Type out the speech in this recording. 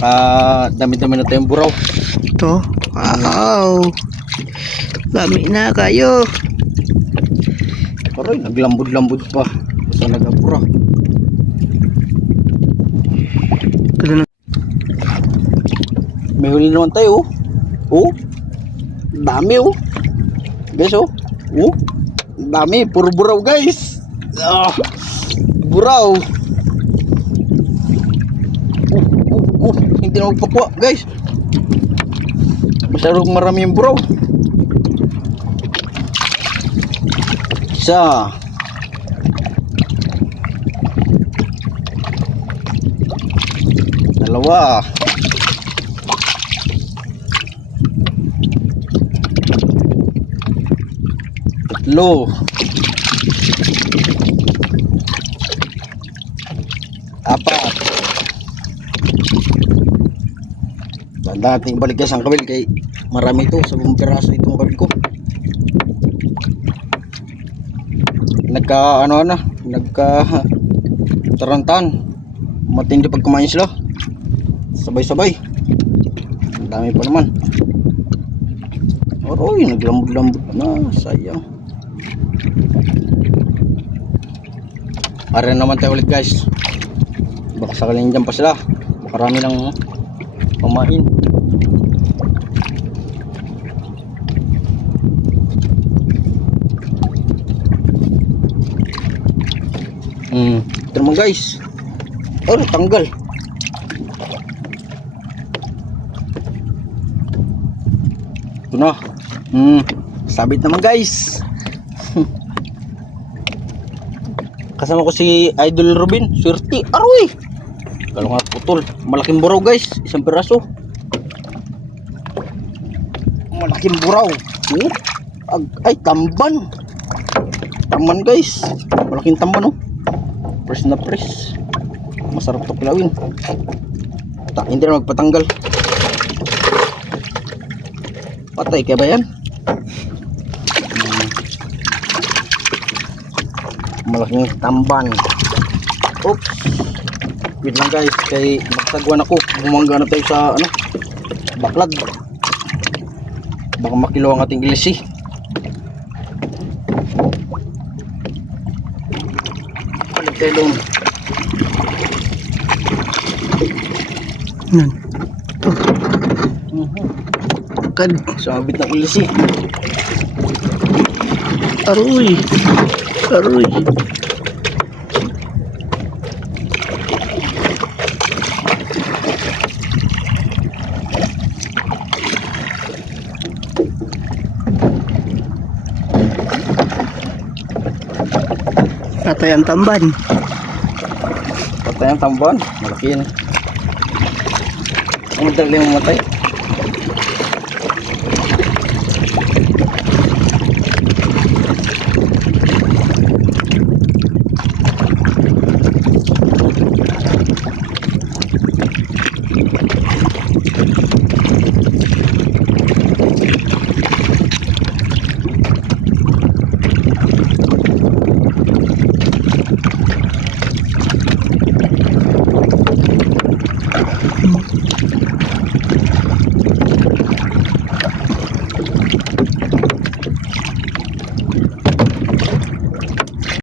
Nakadami-dami na tayong buraw. Ito. Wow. Lami na kayo. Aray, naglambod-lambod pa. Basta nagabura. May huli naman tayo. Oh. Dami oh. Guys oh. Oh. Dami. Puro buraw guys. Buraw. Hindi na magpakwa guys. Masyadong marami yung buraw. Isa. Dalawa. Tatlo. Apat. Tanda natin balik guys ang kabil kay marami ito sa buong piraso itong kabil ko. Nagka tarantan. Matindi pag kumain sila. Sabay-sabay. Ang dami pa naman. Oroy, naglambot-lambot na. Sayang. Para naman tayo ulit guys. Baka sakaling dyan pa sila. Baka rami ng pamain. Ito naman guys. Oh, tanggal. Ito na. Sabit naman guys. Kasama ko si Idol Robin. Swerte. Aroy. Kalau nga putol. Malaking buraw guys. Isang piraso. Malaking buraw. Ay, tamban. Tamban guys. Malaking tamban oh. Press na press. Masarap to kilawin. Hindi na magpatanggal. Patay kaya ba yan? Malaking tamban. Oops. Wait lang guys. Kay magsagwan ako. Bumangga na tayo sa baklad. Baka makilaw ang ating ilisi. Balik tayo doon. Yan. Kan Sabit ng ilisi. aroy. Aroy. Patay ang tamban. Patay ang tamban. Malaki yan. Ang madali mamatay.